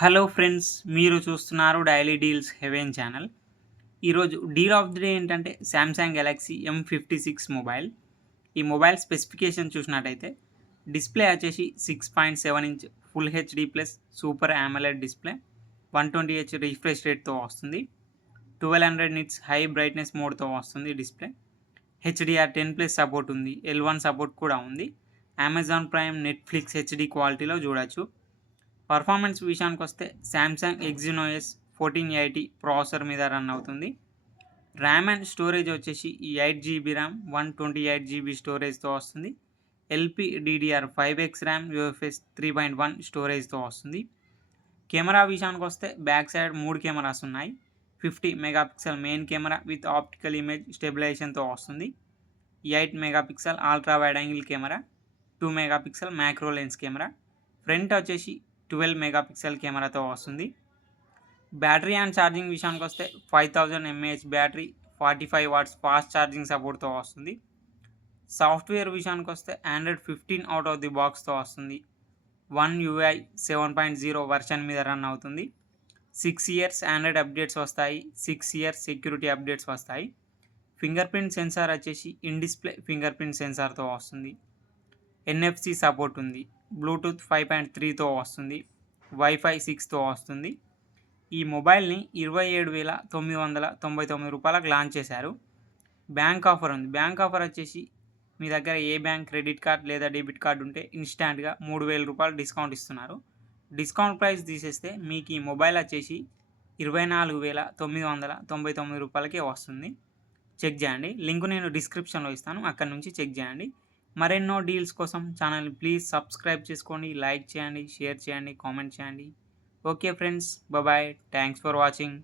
Hello friends, మీరు చూస్తున్నారు daily deals heaven channel. ఈరోజు డీల్ ఆఫ్ ది డే ఏంటంటే శాంసంగ్ గెలాక్సీ M56 మొబైల్. ఈ మొబైల్ స్పెసిఫికేషన్ చూసినట్టయితే డిస్ప్లే వచ్చేసి 6.7 inch full HD plus super AMOLED display, 120Hz refresh రేట్తో వస్తుంది. 1200 నిట్స్ హై బ్రైట్నెస్ మోడ్తో వస్తుంది డిస్ప్లే. HDR10+ సపోర్ట్ ఉంది, L1 సపోర్ట్ కూడా ఉంది. అమెజాన్ ప్రైమ్, నెట్ఫ్లిక్స్ హెచ్డి క్వాలిటీలో చూడొచ్చు. పర్ఫార్మెన్స్ విషయానికి వస్తే శాంసంగ్ ఎగ్జినోస్ 1480 ప్రాసెసర్ మీద రన్ అవుతుంది. ర్యామ్ అండ్ స్టోరేజ్ వచ్చేసి 8GB ర్యామ్, 128GB స్టోరేజ్తో వస్తుంది. LPDDR5X ర్యామ్, UFS 3.1 స్టోరేజ్తో వస్తుంది. కెమెరా విషయానికి వస్తే బ్యాక్ సైడ్ 3 కెమెరాస్ ఉన్నాయి. 50 megapixel main camera with optical image స్టెబిలైజేషన్తో వస్తుంది. 8 megapixel ultra wide angle camera, 2 megapixel macro lens camera. Front వచ్చేసి 12 మెగాపిక్సెల్ కెమెరాతో వస్తుంది. బ్యాటరీ అండ్ ఛార్జింగ్ విషయానికి వస్తే 5000 mAh battery, 45 watts fast charging సపోర్ట్తో వస్తుంది. సాఫ్ట్వేర్ విషయానికి వస్తే Android 15 అవుట్ ఆఫ్ ది బాక్స్తో వస్తుంది. One UI 7.0 వర్షన్ మీద రన్ అవుతుంది. 6 ఇయర్స్ ఆండ్రాయిడ్ అప్డేట్స్ వస్తాయి, 6 ఇయర్స్ సెక్యూరిటీ అప్డేట్స్ వస్తాయి. ఫింగర్ ప్రింట్ సెన్సార్ వచ్చేసి ఇన్ డిస్ప్లే ఫింగర్ ప్రింట్ సెన్సార్తో వస్తుంది. NFC సపోర్ట్ ఉంది. బ్లూటూత్ 5.3తో వస్తుంది. వైఫై 6తో వస్తుంది. ఈ మొబైల్ని 27,999 రూపాయలకు లాంచ్ చేశారు. బ్యాంక్ ఆఫర్ ఉంది. బ్యాంక్ ఆఫర్ వచ్చేసి మీ దగ్గర ఏ బ్యాంక్ క్రెడిట్ కార్డ్ లేదా డెబిట్ కార్డు ఉంటే ఇన్స్టాంట్గా 3,000 రూపాయలు డిస్కౌంట్ ఇస్తున్నారు. డిస్కౌంట్ ప్రైస్ తీసేస్తే మీకు ఈ మొబైల్ వచ్చేసి 24,999 రూపాయలకే వస్తుంది. చెక్ చేయండి. లింక్ నేను డిస్క్రిప్షన్లో ఇస్తాను, అక్కడ నుంచి చెక్ చేయండి. మరెన్నో డీల్స్ కోసం ఛానల్ని ప్లీజ్ సబ్స్క్రైబ్ చేసుకోండి, లైక్ చేయండి, షేర్ చేయండి, కామెంట్ చేయండి. Okay friends, bye. Thanks for watching.